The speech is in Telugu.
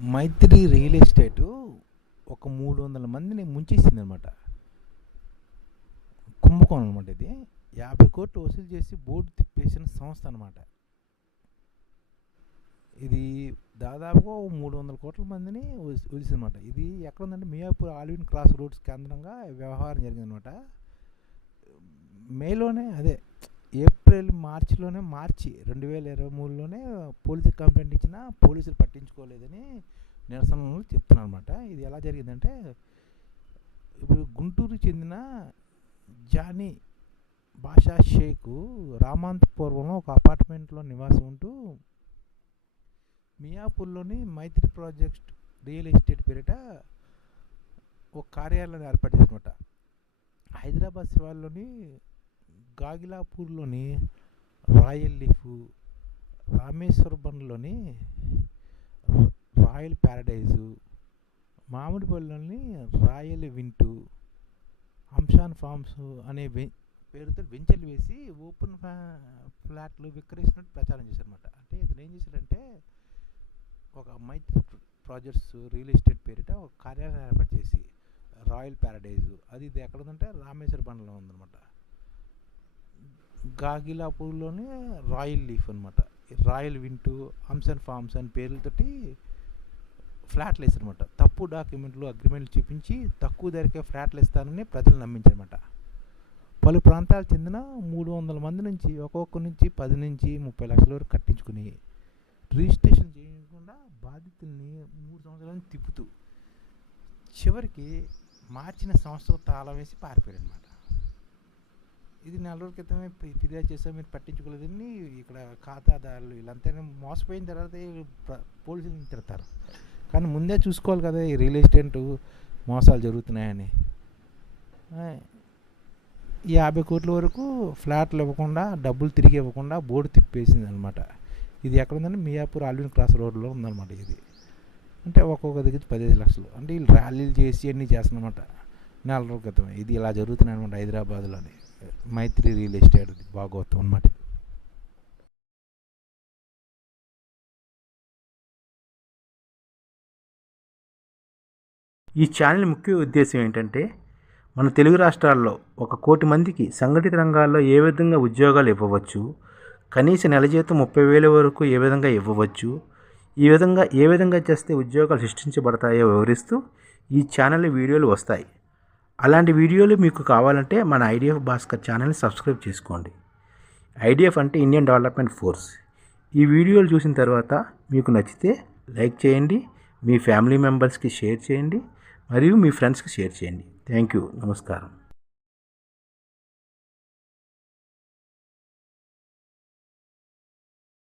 మైత్రి రియల్ ఎస్టేటు ఒక మూడు వందల మందిని ముంచేసింది అనమాట కుంభకోణం అనమాట ఇది. యాభై కోట్లు వసూలు చేసి బోర్డు తిప్పేసిన సంస్థ అనమాట ఇది దాదాపుగా మూడు వందల కోట్ల మందిని వదిలిసిందన్నమాట ఇది ఎక్కడ ఉందంటే మియాపూర్ ఆల్విన్ క్రాస్ రోడ్స్ కేంద్రంగా వ్యవహారం జరిగిందనమాట. మేలోనే అదే ఏప్రిల్ మార్చిలోనే మార్చి రెండు వేల ఇరవై మూడులోనే పోలీసులు కంప్లైంట్ ఇచ్చిన పోలీసులు పట్టించుకోలేదని నిరసనలు చెప్తున్నారు అనమాట ఇది ఎలా జరిగిందంటే ఇప్పుడు గుంటూరు చెందిన జానీ బాషా షేక్ రామాంత్ పూర్వంలో ఒక అపార్ట్మెంట్లో నివాసం ఉంటూ మియాపూర్లోని మైత్రి ప్రాజెక్ట్ రియల్ ఎస్టేట్ పేరిట ఒక కార్యాలయాన్ని ఏర్పాటు చేశారన్నమాట హైదరాబాద్ శివార్లోని గాగిలాపూర్లోని రాయల్ లీఫ్ రామేశ్వరబంలోని రాయల్ ప్యారడైజు మామిడిపల్లిలోని రాయల్ వింటు అంశాన్ ఫార్మ్స్ అనే పేరుతో వెంచర్లు వేసి ఓపెన్ ఫ్లా ఫ్లాట్లు విక్రయిస్తున్నట్టు ప్రచారం చేశారనమాట అంటే ఇతను ఏం చేశాడంటే ఒక మైత్రి ప్రాజెక్ట్స్ రియల్ ఎస్టేట్ పేరిట ఒక కార్యాలయం ఏర్పాటు చేసి రాయల్ ప్యారడైజు అది ఇది ఎక్కడ ఉందంటే రామేశ్వర బండలో ఉందన్నమాట. గాగిలాపూర్లోనే రాయల్ లీఫ్ అనమాట రాయల్ వింటూ అండ్ ఫార్మ్స్ అని పేర్లతోటి ఫ్లాట్లు వేస్తారనమాట తప్పు డాక్యుమెంట్లు అగ్రిమెంట్లు చూపించి తక్కువ ధరకే ఫ్లాట్లు ఇస్తానని ప్రజలు నమ్మించారనమాట పలు ప్రాంతాలకు చెందిన మూడు వందల మంది నుంచి ఒక్కొక్క నుంచి పది నుంచి ముప్పై లక్షల వరకు కట్టించుకుని రిజిస్ట్రేషన్ చేయకుండా బాధితుల్ని మూడు సంవత్సరాలను తిప్పుతూ చివరికి మార్చిన సంవత్సరం తాళం వేసి పారిపోయారనమాట ఇది నెల రోజుల క్రితమే ఫిర్యాదు చేస్తే మీరు పట్టించుకోలేదని ఇక్కడ ఖాతాదారులు వీళ్ళంతా మోసపోయిన తర్వాత పోలీసులు తిడతారు. కానీ ముందే చూసుకోవాలి కదా ఈ రియల్ ఎస్టేట్ మోసాలు జరుగుతున్నాయని. ఈ యాభై కోట్ల వరకు ఫ్లాట్లు ఇవ్వకుండా డబ్బులు తిరిగి ఇవ్వకుండా బోర్డు తిప్పేసింది అనమాట ఇది ఎక్కడ ఉందంటే మియాపూర్ ఆల్విన్ క్రాస్ రోడ్లో ఉందన్నమాట ఇది. అంటే ఒక్కొక్క దగ్గర పదిహేను లక్షలు. అంటే వీళ్ళు ర్యాలీలు చేసి అన్నీ చేస్తున్నమాట. నెల రోజుల క్రితమే. ఇది ఇలా జరుగుతున్నాయి అనమాట హైదరాబాద్లోని. మైత్రి రియల్ ఎస్టేట్ భాగవతం అనమాట ఈ ఛానల్ ముఖ్య ఉద్దేశం ఏంటంటే మన తెలుగు రాష్ట్రాల్లో ఒక కోటి మందికి సంఘటిత రంగాల్లో ఏ విధంగా ఉద్యోగాలు ఇవ్వవచ్చు కనీస నెల జీతం ముప్పై వేల వరకు ఏ విధంగా ఇవ్వవచ్చు ఈ విధంగా ఏ విధంగా చేస్తే ఉద్యోగాలు సృష్టించబడతాయో వివరిస్తూ ఈ ఛానల్ వీడియోలు వస్తాయి. అలాంటి వీడియోలు మీకు కావాలంటే మన ఐడిఎఫ్ భాస్కర్ ఛానల్ని సబ్స్క్రైబ్ చేసుకోండి. ఐడిఎఫ్ అంటే ఇండియన్ డెవలప్మెంట్ ఫోర్స్. ఈ వీడియోలు చూసిన తర్వాత మీకు నచ్చితే లైక్ చేయండి మీ ఫ్యామిలీ మెంబర్స్కి షేర్ చేయండి మరియు మీ ఫ్రెండ్స్కి షేర్ చేయండి. Thank you. నమస్కారం.